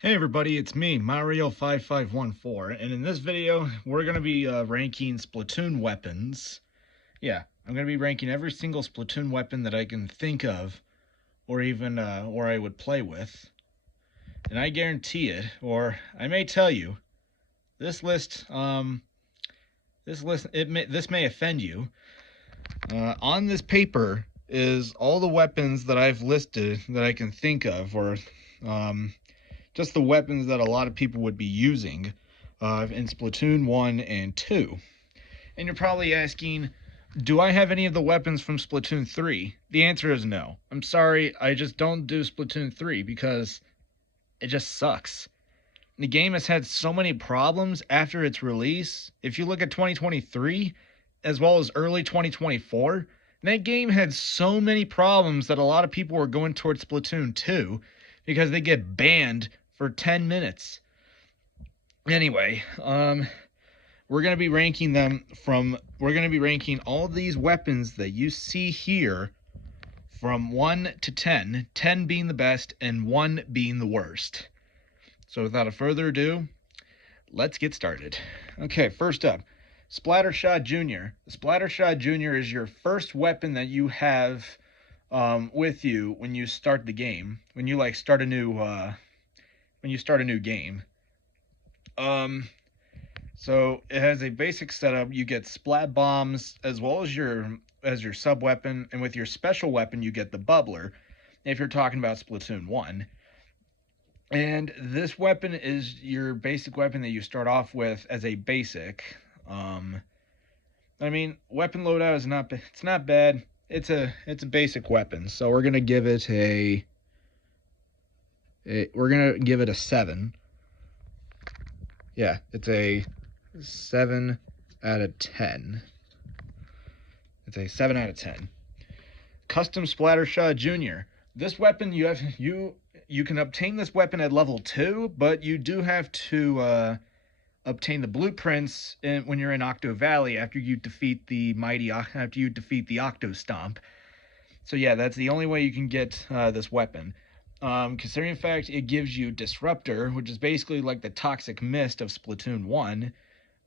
Hey everybody, it's me, Mario5514, and in this video, we're going to be ranking Splatoon weapons. Yeah, I'm going to be ranking every single Splatoon weapon that I can think of, or even, or I would play with. And I guarantee it, or I may tell you, this list, this may offend you. On this paper is all the weapons that I've listed that I can think of, or, just the weapons that a lot of people would be using in Splatoon 1 and 2. And you're probably asking, do I have any of the weapons from Splatoon 3? The answer is no. I'm sorry, I just don't do Splatoon 3 because it just sucks. The game has had so many problems after its release. If you look at 2023, as well as early 2024, that game had so many problems that a lot of people were going towards Splatoon 2 because they get banned for 10 minutes. Anyway, we're going to be ranking all these weapons that you see here from 1 to 10, 10 being the best and 1 being the worst. So without further ado, let's get started. Okay, first up, Splattershot Jr. The Splattershot Jr. is your first weapon that you have with you when you start the game, when you start a new game. So it has a basic setup. You get splat bombs as well as your sub weapon, and with your special weapon you get the bubbler if you're talking about Splatoon 1. And this weapon is your basic weapon that you start off with as a basic. I mean, weapon loadout is not bad. It's a basic weapon. So we're going to give it a 7. Yeah, it's a 7 out of 10. It's a 7 out of 10. Custom Splattershot Jr. This weapon you can obtain this weapon at level 2, but you do have to obtain the blueprints when you're in Octo Valley after you defeat the Octo Stomp. So yeah, that's the only way you can get this weapon. Considering the fact it gives you Disruptor, which is basically like the Toxic Mist of Splatoon 1,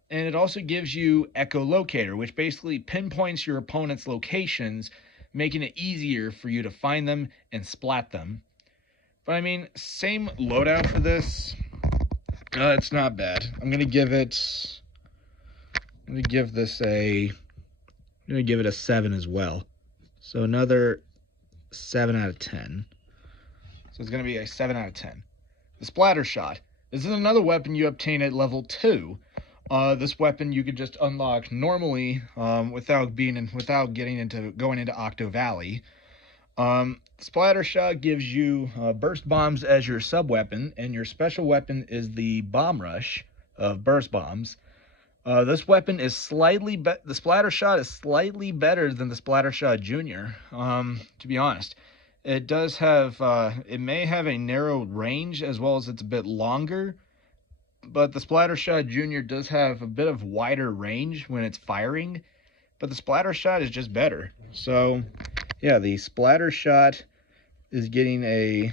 and it also gives you Echolocator, which basically pinpoints your opponent's locations, making it easier for you to find them and splat them. But I mean, same loadout for this. It's not bad. I'm gonna give it a 7 as well. So another 7 out of 10. So it's going to be a 7 out of 10. The Splattershot. This is another weapon you obtain at level 2. This weapon you could just unlock normally without going into Octo Valley. Splattershot gives you burst bombs as your sub weapon, and your special weapon is the bomb rush of burst bombs. This weapon is the Splattershot is slightly better than the Splattershot Jr. To be honest. It does have, it may have a narrow range as well as it's a bit longer, but the Splattershot Jr. does have a bit of wider range when it's firing, but the Splattershot is just better. So, yeah, the Splattershot is getting an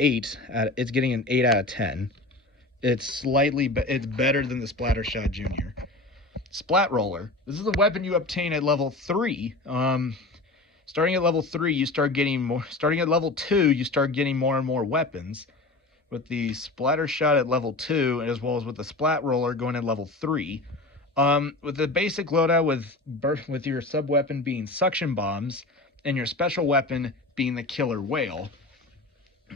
8 out of 10. It's better than the Splattershot Jr. Splat Roller. This is a weapon you obtain at level 3. Starting at level 3, you start getting more. Starting at level 2, you start getting more and more weapons. With the Splattershot at level 2, as well as with the Splat Roller going at level 3. With the basic loadout with your sub weapon being suction bombs, and your special weapon being the Killer Whale.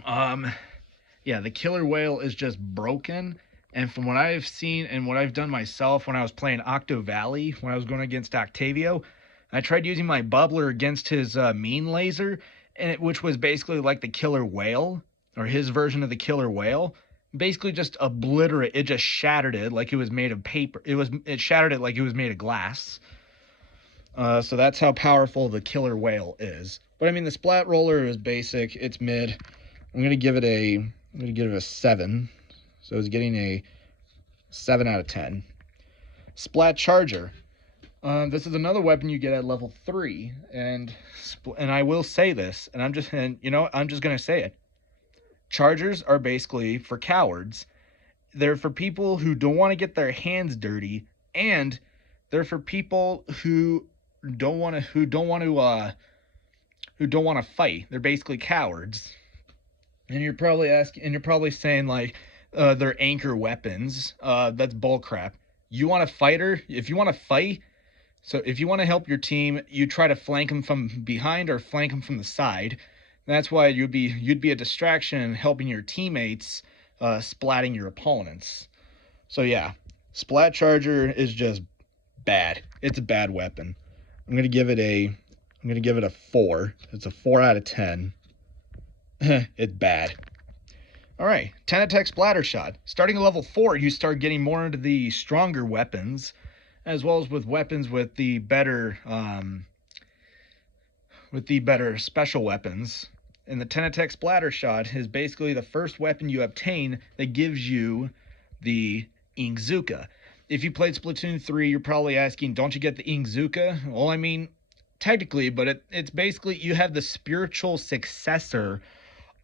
Yeah, the Killer Whale is just broken. And from what I've seen and what I've done myself when I was playing Octo Valley, when I was going against Octavio, I tried using my bubbler against his mean laser, which was basically like the Killer Whale, or his version of the Killer Whale. Basically just it just shattered it like it was made of paper. It shattered it like it was made of glass. So that's how powerful the Killer Whale is. But I mean, the Splat Roller is basic. It's mid. I'm gonna give it a 7. So it's getting a 7 out of 10. Splat Charger. This is another weapon you get at level 3, and I will say this, I'm just gonna say it. Chargers are basically for cowards. They're for people who don't want to get their hands dirty, and they're for people who don't want to fight. They're basically cowards. And you're probably saying like they're anchor weapons. That's bullcrap. You want a fighter? If you want to fight, so if you want to help your team, you try to flank them from behind or flank them from the side. That's why you'd be a distraction helping your teammates splatting your opponents. So yeah, Splat Charger is just bad. It's a bad weapon. I'm gonna give it a 4. It's a 4 out of 10. It's bad. All right, 10 attack splatter shot. Starting at level 4, you start getting more into the stronger weapons, as well as with weapons with the better special weapons. And the 10 attack splatter shot is basically the first weapon you obtain that gives you the Inkzuka. If you played Splatoon 3, you're probably asking, don't you get the Inkzuka? Well, I mean, technically, but it's basically you have the spiritual successor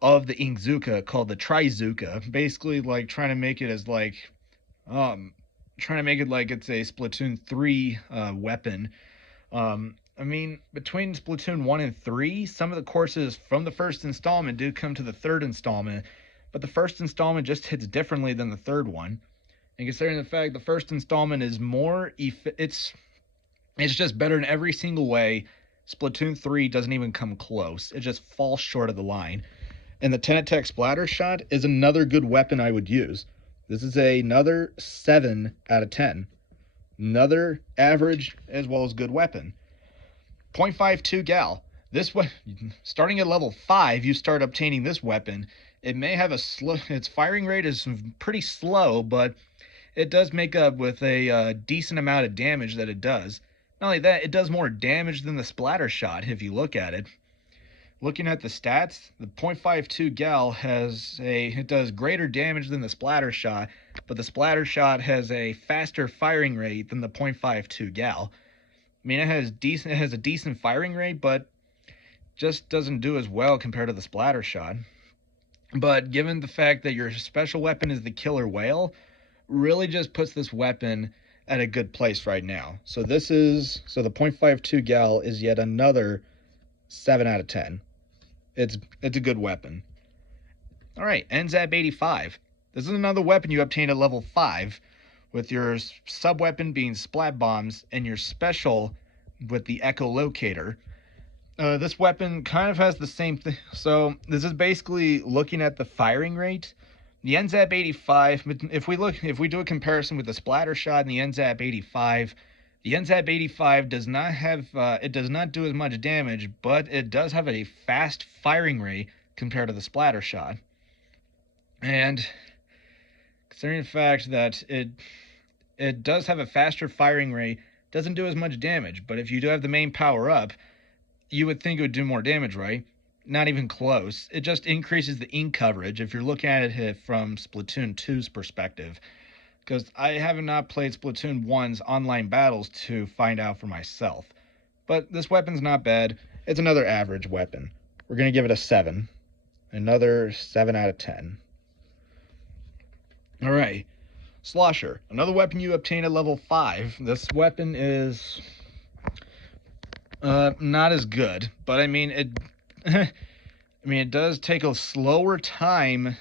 of the Inkzuka called the Trizuka, basically like trying to make it as like it's a Splatoon 3 weapon. I mean, between Splatoon 1 and 3, some of the courses from the first installment do come to the third installment, but the first installment just hits differently than the third one. And considering the fact the first installment is more it's just better in every single way, Splatoon 3 doesn't even come close. It just falls short of the line. And the 10 attack splatter shot is another good weapon I would use. This is another 7 out of 10. Another average as well as good weapon. 0.52 gal. This way, starting at level 5, you start obtaining this weapon. It may have its firing rate is pretty slow, but it does make up with a decent amount of damage that it does. Not only that, it does more damage than the splatter shot if you look at it. Looking at the stats, the 0.52 gal it does greater damage than the splatter shot, but the splatter shot has a faster firing rate than the 0.52 gal. I mean, it has a decent firing rate, but just doesn't do as well compared to the splatter shot. But given the fact that your special weapon is the killer whale, really just puts this weapon at a good place right now. So the 0.52 gal is yet another 7 out of 10. It's a good weapon. All right, NZAB 85. This is another weapon you obtain at level 5, with your sub-weapon being splat bombs and your special with the echolocator. This weapon kind of has the same thing. So this is basically looking at the firing rate. The NZAB 85, if we do a comparison with the splatter shot and the NZAB 85, the NZAB 85 does not do as much damage, but it does have a fast firing rate compared to the splatter shot. And considering the fact that it does have a faster firing rate, doesn't do as much damage, but if you do have the main power up, you would think it would do more damage, right? Not even close. It just increases the ink coverage if you're looking at it from Splatoon 2's perspective. Because I have not played Splatoon 1's online battles to find out for myself. But this weapon's not bad. It's another average weapon. We're going to give it a 7. Another 7 out of 10. Alright. Slosher. Another weapon you obtain at level 5. This weapon is not as good. But I mean, it does take a slower time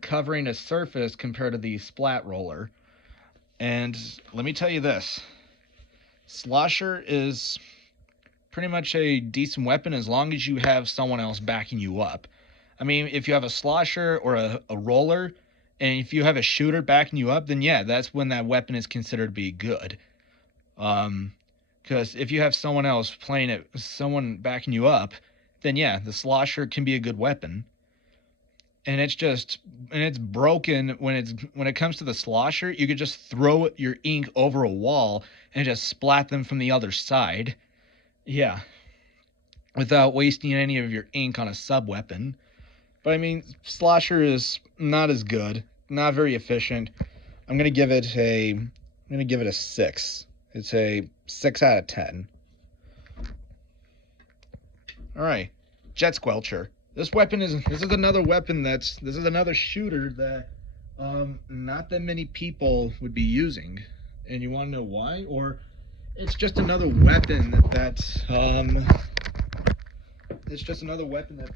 covering a surface compared to the splat roller. And let me tell you this, Slosher is pretty much a decent weapon as long as you have someone else backing you up. I mean, if you have a Slosher or a roller, and if you have a shooter backing you up, then yeah, that's when that weapon is considered to be good. Because if you have someone else playing it, someone backing you up, then yeah, the Slosher can be a good weapon. And it's broken when it comes to the Slosher. You could just throw your ink over a wall and just splat them from the other side. Yeah. Without wasting any of your ink on a sub-weapon. But I mean, Slosher is not as good. Not very efficient. I'm gonna give it a 6. It's a 6 out of 10. Alright. Jet Squelcher. This is another weapon this is another shooter that not that many people would be using, and you want to know why? Or it's just another weapon that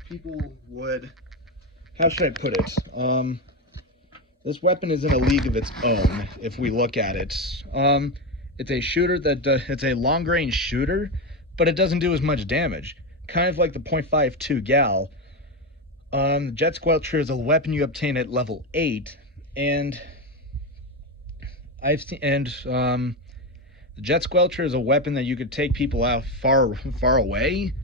people would. How should I put it? This weapon is in a league of its own. If we look at it, it's a shooter it's a long-range shooter, but it doesn't do as much damage. Kind of like the .52 Gal. The Jet Squelcher is a weapon you obtain at level 8, and the Jet Squelcher is a weapon that you could take people out far away,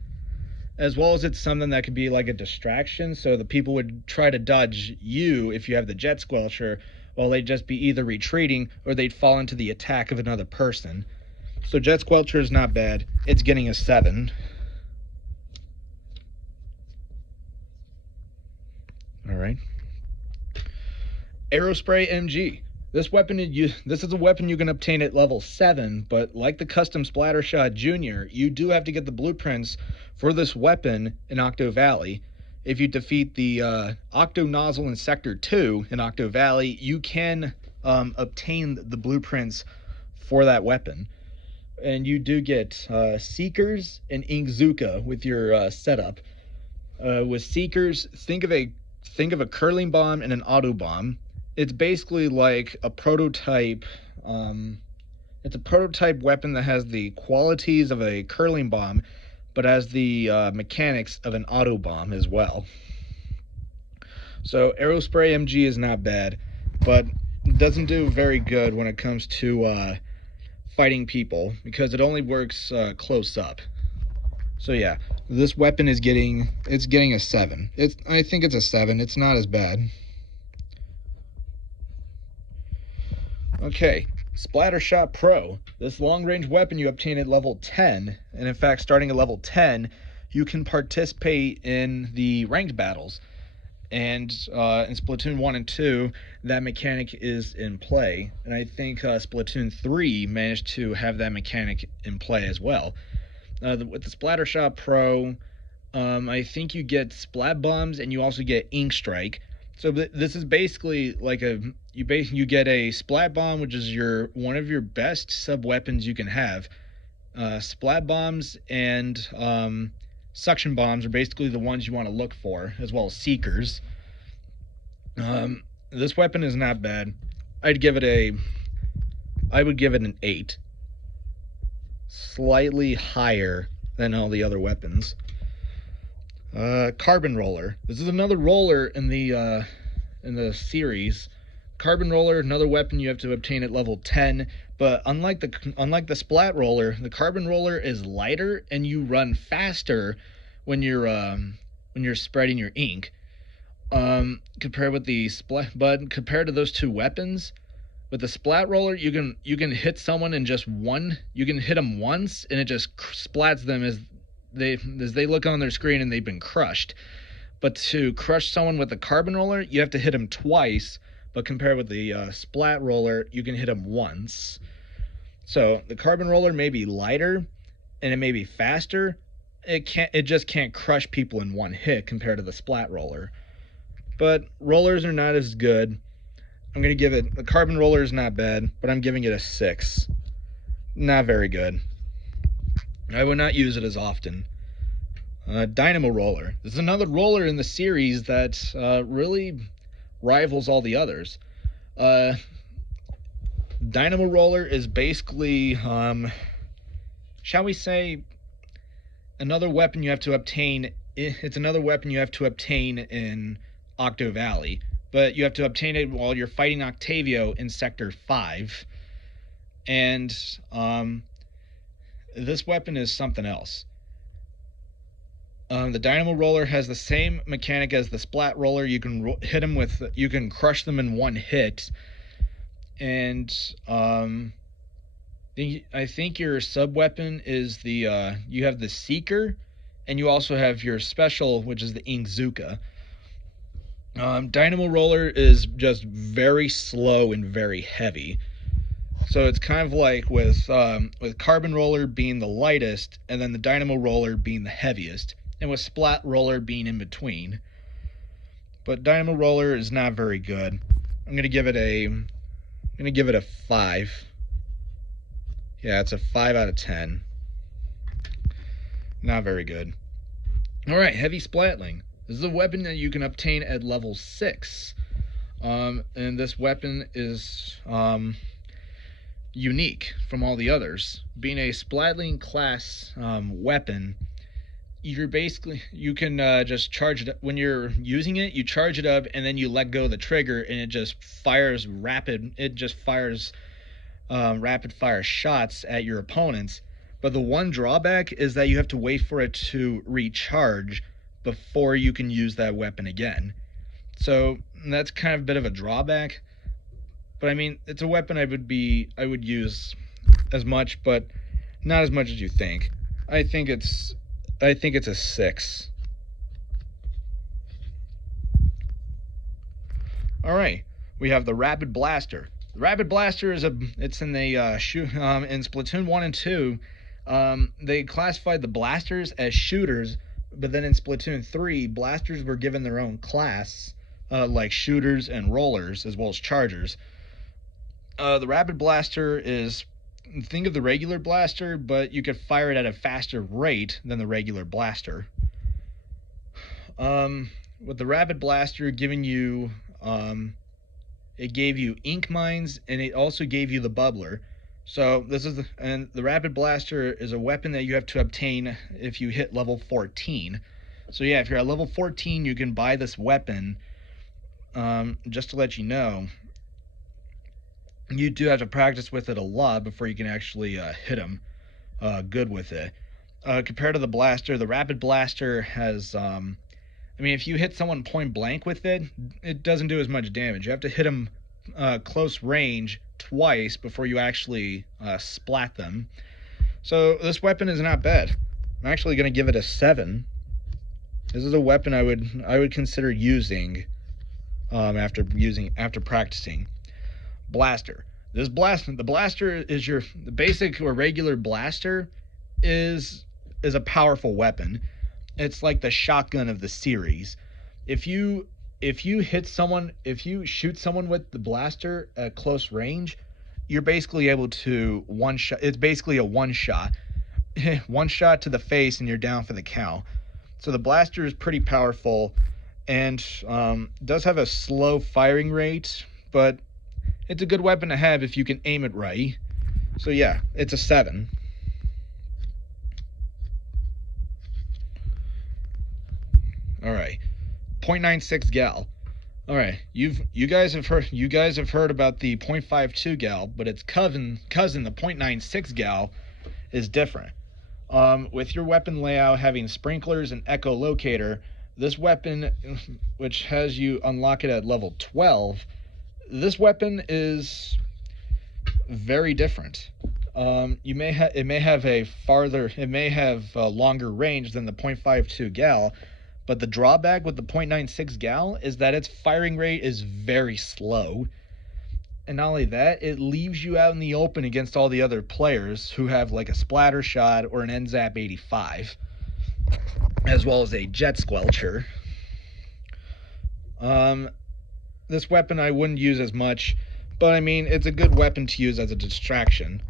as well as it's something that could be like a distraction, so the people would try to dodge you if you have the Jet Squelcher, while they'd just be either retreating or they'd fall into the attack of another person. So Jet Squelcher is not bad. It's getting a 7. Alright. Aerospray MG. This is a weapon you can obtain at level 7, but like the Custom Splattershot Jr., you do have to get the blueprints for this weapon in Octo Valley. If you defeat the Octo Nozzle in Sector 2 in Octo Valley, you can obtain the blueprints for that weapon. And you do get Seekers and Inkzuka with your setup. With Seekers, think of a curling bomb and an auto bomb. It's basically like a prototype. It's a prototype weapon that has the qualities of a curling bomb, but has the mechanics of an auto bomb as well. So Aerospray MG is not bad, but doesn't do very good when it comes to fighting people, because it only works close up. So yeah, this weapon is getting a 7. I think it's a 7. It's not as bad. Okay, Splattershot Pro. This long-range weapon you obtain at level 10, and in fact, starting at level 10, you can participate in the ranked battles. And in Splatoon 1 and 2, that mechanic is in play, and I think Splatoon 3 managed to have that mechanic in play as well. With the Splattershot Pro, I think you get Splat Bombs, and you also get Ink Strike. So this is basically like you get a Splat Bomb, which is one of your best sub weapons you can have. Splat Bombs and Suction Bombs are basically the ones you want to look for, as well as Seekers. This weapon is not bad. I would give it an 8. Slightly higher than all the other weapons. Carbon Roller. This is another roller in the series. Carbon Roller, another weapon you have to obtain at level 10, but unlike the Splat Roller, the Carbon Roller is lighter and you run faster when you're spreading your ink. Compared to those two weapons, with the Splat Roller, you can hit someone in just one. You can hit them once, and it just splats them as they look on their screen and they've been crushed. But to crush someone with the Carbon Roller, you have to hit them twice. But compared with the Splat Roller, you can hit them once. So the Carbon Roller may be lighter, and it may be faster. It just can't crush people in one hit compared to the Splat Roller. But rollers are not as good. I'm going to give it... The Carbon Roller is not bad, but I'm giving it a 6. Not very good. I would not use it as often. Dynamo Roller. This is another roller in the series that really rivals all the others. Dynamo Roller is basically, shall we say, another weapon you have to obtain. It's another weapon you have to obtain in Octo Valley, but you have to obtain it while you're fighting Octavio in Sector 5. And this weapon is something else. The Dynamo Roller has the same mechanic as the Splat Roller. You can you can crush them in one hit. And I think your sub weapon is you have the Seeker, and you also have your special, which is the Inkzuka. Dynamo Roller is just very slow and very heavy. So it's kind of like with Carbon Roller being the lightest, and then the Dynamo Roller being the heaviest. and with Splat Roller being in between. But Dynamo Roller is not very good. I'm gonna give it a 5. Yeah, it's a 5 out of 10. Not very good. Alright, Heavy Splatling. This is a weapon that you can obtain at level 6. And this weapon is unique from all the others. Being a Splatling class weapon, you can just charge it when you're using it. You charge it up and then you let go of the trigger, and it just fires rapid fire shots at your opponents. But the one drawback is that you have to wait for it to recharge before you can use that weapon again. So that's kind of a bit of a drawback. But I mean, it's a weapon I would use as much, but not as much as you think. I think it's a 6. All right, we have the Rapid Blaster. The Rapid Blaster is it's in the in Splatoon 1 and 2. They classified the blasters as shooters, but then in Splatoon 3, blasters were given their own class, like shooters and rollers, as well as chargers. The Rapid Blaster is, think of the regular blaster, but you could fire it at a faster rate than the regular blaster. With the Rapid Blaster giving you, it gave you ink mines, and it also gave you the bubbler. So the Rapid Blaster is a weapon that you have to obtain if you hit level 14. So yeah, if you're at level 14, you can buy this weapon. Just to let you know, you do have to practice with it a lot before you can actually hit them good with it. Compared to the blaster, the Rapid Blaster has, I mean, if you hit someone point blank with it, it doesn't do as much damage. You have to hit them close range twice before you actually splat them. So this weapon is not bad. I'm actually going to give it a 7. This is a weapon I would consider using after practicing. Blaster. The blaster is the basic or regular blaster is a powerful weapon. It's like the shotgun of the series. If you shoot someone with the blaster at close range, you're basically able to one shot. It's basically a one shot. One shot to the face and you're down for the count. So the blaster is pretty powerful and does have a slow firing rate, but it's a good weapon to have if you can aim it right. So yeah, it's a 7. All right, 0.96 gal. All right, you guys have heard about the 0.52 gal, but its cousin, the 0.96 gal, is different. With your weapon layout having sprinklers and echolocator, this weapon, which has you unlock it at level 12, this weapon is very different. It may have a longer range than the 0.52 gal, but the drawback with the 0.96 gal is that its firing rate is very slow. And not only that, it leaves you out in the open against all the other players who have like a splatter shot or an NZAP 85, as well as a jet squelcher. This weapon I wouldn't use as much, but I mean, it's a good weapon to use as a distraction.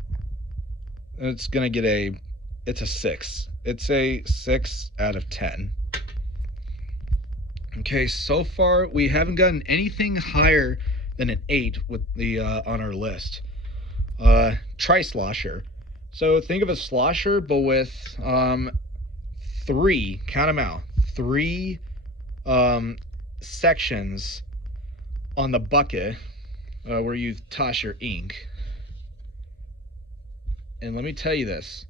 It's a 6. It's a 6 out of 10. Okay, so far we haven't gotten anything higher than an 8 with the on our list. Tri-slosher. So think of a slosher, but with 3, count them out, 3 sections on the bucket where you toss your ink. And let me tell you this.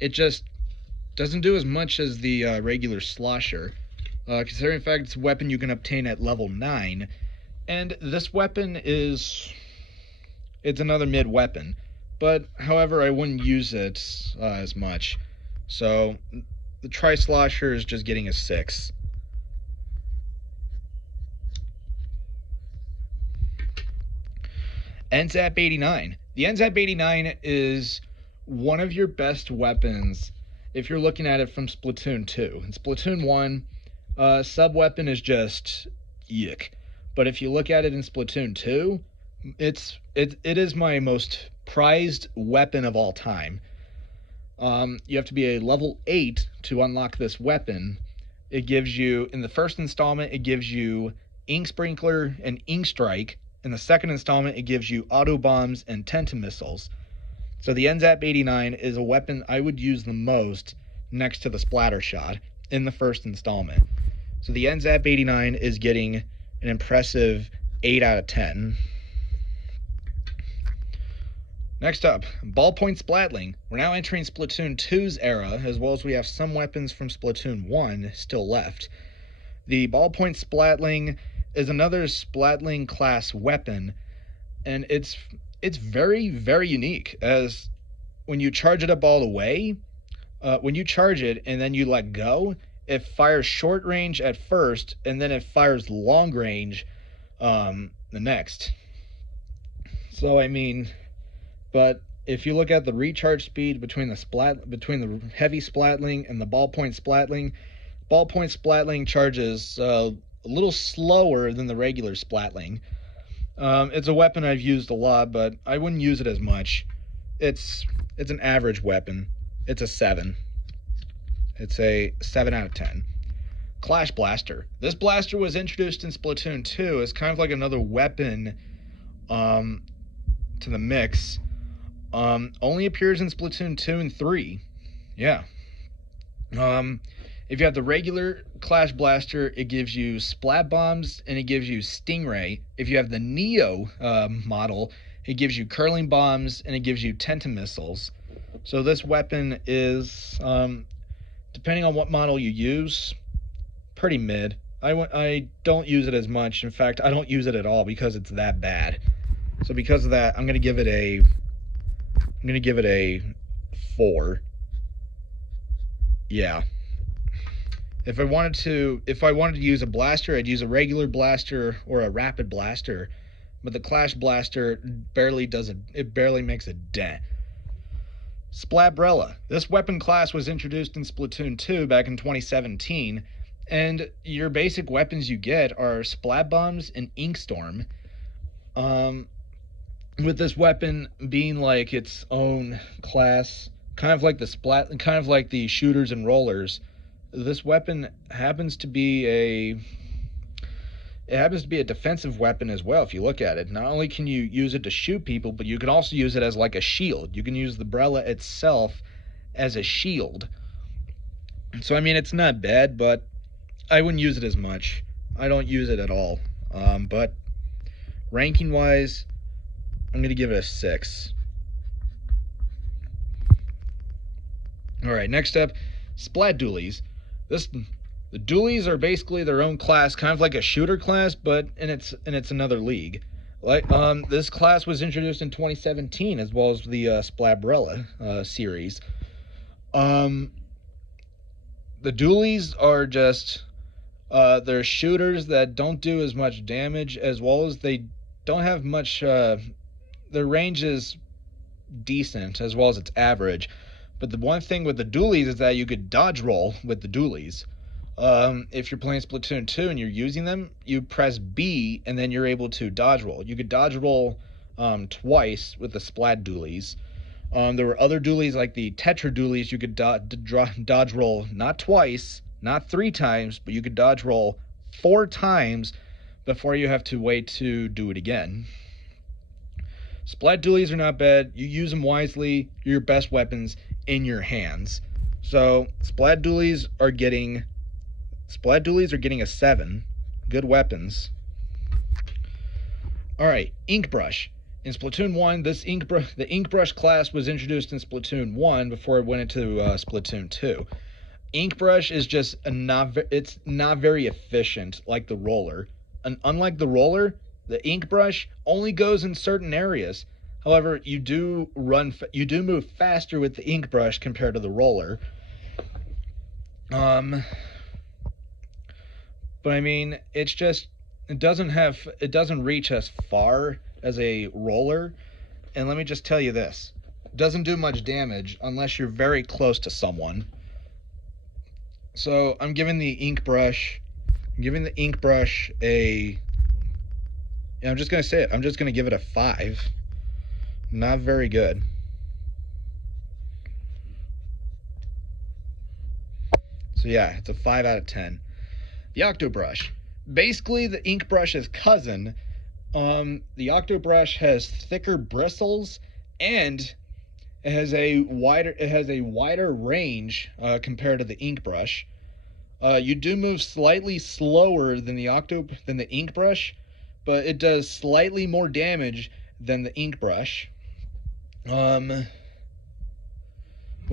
It just doesn't do as much as the regular slosher. Considering the fact it's a weapon you can obtain at level 9. And this weapon it's another mid weapon. But, however, I wouldn't use it as much. So, the Tri-Slosher is just getting a 6. NZAP 89. The NZAP 89 is one of your best weapons, if you're looking at it from Splatoon 2. In Splatoon 1, sub-weapon is just yuck. But if you look at it in Splatoon 2, it is my most prized weapon of all time. You have to be a level 8 to unlock this weapon. It gives you, in the first installment, it gives you Ink Sprinkler and Ink Strike. In the second installment, it gives you Auto Bombs and Tenta Missiles. So the NZAP 89 is a weapon I would use the most next to the Splatter Shot in the first installment. So the NZAP 89 is getting an impressive 8 out of 10. Next up, Ballpoint Splatling. We're now entering Splatoon 2's era, as well as we have some weapons from Splatoon 1 still left. The Ballpoint Splatling is another Splatling class weapon, and it's very, very unique, as when you charge it up all the way, when you charge it and then you let go, it fires short range at first, and then it fires long range the next. So, I mean... But if you look at the recharge speed between the heavy Splatling and the Ballpoint Splatling charges a little slower than the regular Splatling. It's a weapon I've used a lot, but I wouldn't use it as much. It's an average weapon. It's a 7. It's a 7 out of 10. Clash Blaster. This blaster was introduced in Splatoon 2 as kind of like another weapon to the mix. Only appears in Splatoon 2 and 3. Yeah. If you have the regular Clash Blaster, it gives you Splat Bombs and it gives you Stingray. If you have the Neo model, it gives you Curling Bombs and it gives you Tenta Missiles. So this weapon is, depending on what model you use, pretty mid. I don't use it as much. In fact, I don't use it at all because it's that bad. So because of that, I'm going to give it a 4. Yeah. If I wanted to use a blaster, I'd use a regular blaster or a rapid blaster. But the Clash Blaster barely makes a dent. Splatbrella. This weapon class was introduced in Splatoon 2 back in 2017, and your basic weapons you get are Splat Bombs and Ink Storm. With this weapon being like its own class, kind of like the shooters and rollers, this weapon happens to be a defensive weapon as well. If you look at it, not only can you use it to shoot people, but you can also use it as like a shield. You can use the Brella itself as a shield. So I mean, it's not bad, but I wouldn't use it as much. I don't use it at all. But ranking wise, I'm going to give it a 6. Alright, next up, Splat Dualies. The Dualies are basically their own class, kind of like a shooter class, but and it's another league. Like this class was introduced in 2017 as well as the Splatbrella series. The Dualies are just they're shooters that don't do as much damage, as well as they don't have much their range is decent as well as it's average. But the one thing with the Dualies is that you could dodge roll with the Dualies. If you're playing Splatoon 2 and you're using them, you press B and then you're able to dodge roll. You could dodge roll twice with the Splat Dualies. There were other Dualies like the Tetra Dualies. You could dodge roll not twice, not 3 times, but you could dodge roll 4 times before you have to wait to do it again. Splat Dualies are not bad. You use them wisely. You're your best weapons in your hands. So Splat Dualies are getting a 7. Good weapons. Alright, Ink Brush. In Splatoon 1, the Ink Brush class was introduced in Splatoon 1 before it went into Splatoon 2. Ink Brush is just it's not very efficient like the roller. And unlike the roller, the Ink Brush only goes in certain areas. However, you do move faster with the Ink Brush compared to the roller. But I mean, it doesn't reach as far as a roller. And let me just tell you this. doesn't do much damage unless you're very close to someone. So I'm giving the ink brush a, I'm just gonna say it, I'm just gonna give it a 5. Not very good. So yeah, it's a 5 out of 10. The Octobrush, basically the ink brush's cousin. The Octobrush has thicker bristles, and it has a wider range compared to the ink brush. You do move slightly slower than the ink brush, but it does slightly more damage than the ink brush. Would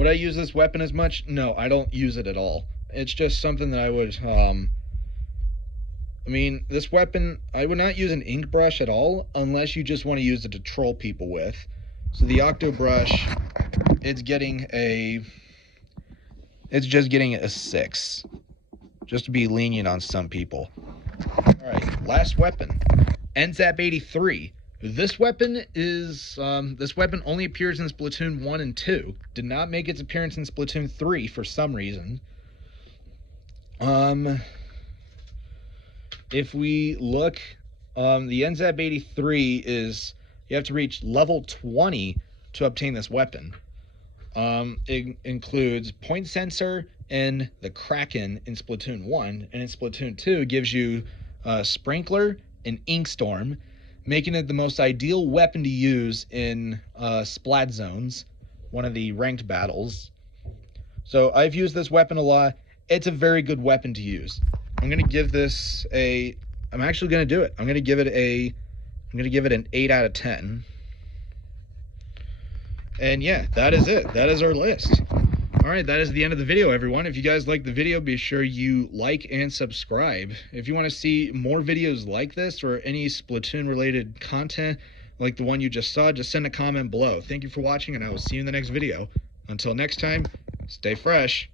I use this weapon as much? No, I don't use it at all. It's just something that I would I mean, this weapon, I would not use an ink brush at all unless you just want to use it to troll people with. So the Octobrush, it's just getting a 6. Just to be lenient on some people. Alright, last weapon. NZAP 83. This weapon only appears in Splatoon 1 and 2. Did not make its appearance in Splatoon 3 for some reason. If we look, the NZAP 83 is, you have to reach level 20 to obtain this weapon. It includes Point Sensor and the Kraken in Splatoon 1, and in Splatoon 2 it gives you Sprinkler and Inkstorm, making it the most ideal weapon to use in Splat Zones, one of the ranked battles. So I've used this weapon a lot. It's a very good weapon to use. I'm going to give this I'm actually going to do it. I'm going to give it an 8 out of 10. And yeah, that is it. That is our list. Alright, that is the end of the video, everyone. If you guys liked the video, be sure you like and subscribe. If you want to see more videos like this or any Splatoon-related content like the one you just saw, just send a comment below. Thank you for watching, and I will see you in the next video. Until next time, stay fresh.